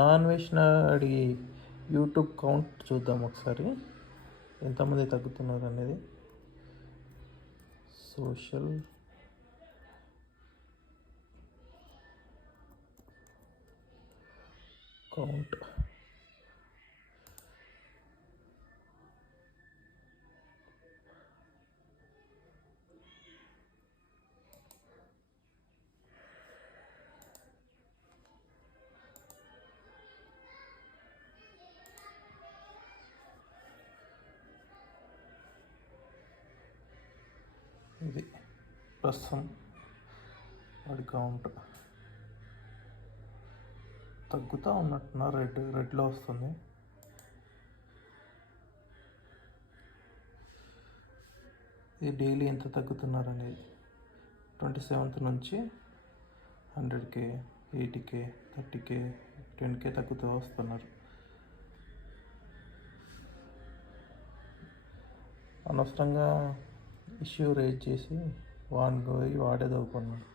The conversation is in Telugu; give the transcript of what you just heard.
నాన్ వెజ్ యూట్యూబ్ కౌంట్ చూద్దాం ఒకసారి, ఎంతమంది తగ్గుతున్నారు అనేది. Social count. ఇది ప్రస్తుతం వాడి కౌంట్ తగ్గుతూ ఉన్నట్టున్నారు. రెడ్లో వస్తుంది. ఇది డైలీ ఎంత తగ్గుతున్నారు అనేది. 27th నుంచి 100K, 80K, 30K, 10K తగ్గుతూ వస్తున్నారు. అనవసరంగా ఇష్యూ రేజ్ చేసి వాడికి వాడే దవ్వుకున్నాడు.